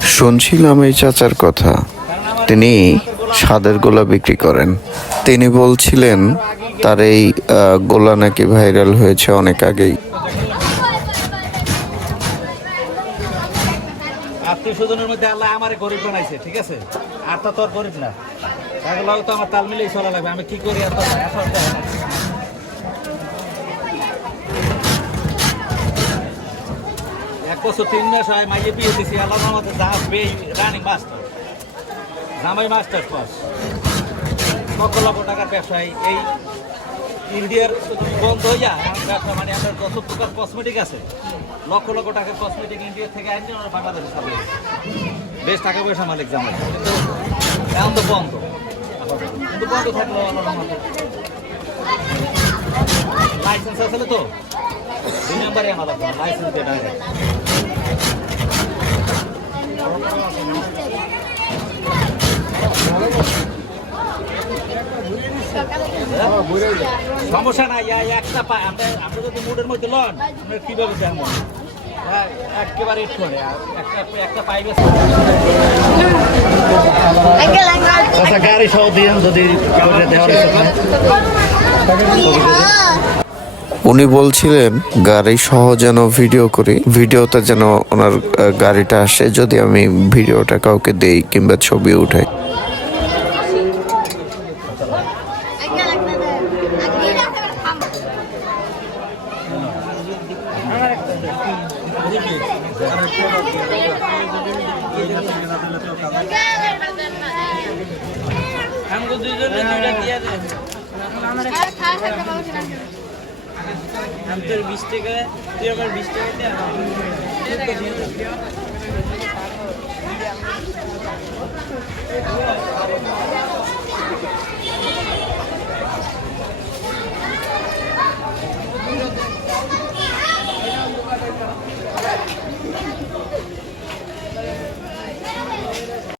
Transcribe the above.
শুনছিলাম এই চাচার কথা। তিনি সাদের গোলা বিক্রি করেন। তিনি বলছিলেন, তার এই গোলা নাকি ভাইরাল হয়েছে অনেক আগেই। আমার গরিব বানাইছে, ঠিক আছে? আর তো তোর গরিব না। তাহলে তো আমার তাল মিলেই চলা লাগবে। আমি কি করি বছর তিন মাস হয়, মাইয়ে বিয়ে দিছি, আল্লাহ আমাদের যা বে রানিং মাস্টার জামাই মাস্টার পাস লক্ষ লক্ষ টাকার ব্যবসায়ী। এই ইন্ডিয়ার বন্ধ হইয়া ব্যবসা মানে আমরা যত প্রকার কসমেটিক আছে, লক্ষ লক্ষ টাকার কসমেটিক ইন্ডিয়া থেকে আনছি আমরা বাংলাদেশে সাপ্লাই বেশ টাকা পয়সা মালিক জামাই। কিন্তু এখন তো বন্ধ। কিন্তু বন্ধ থাকল লাইসেন্স আছে তো? দুই নম্বরে আমার লাইসেন্স দিয়ে। সমস্যা নাই একটা পাই আমরা আমরা যদি মুডের মধ্যে লন আমরা কীভাবে জানব হ্যাঁ, একেবারে করে। একটা একটা পাইবে আচ্ছা গাড়ি সহ দিয়ে যদি দেওয়ার। উনি বলছিলেন, গাড়ি সহ যেন ভিডিও করি ভিডিওতে যেন ওনার গাড়িটা আসে, যদি আমি ভিডিওটা কাউকে দেই কিংবা ছবি উঠাই। দুইজনে দুইটা দিয়ে। দেন আমি তোর বিশ টাকা তুই আমার বিশ টাকা দে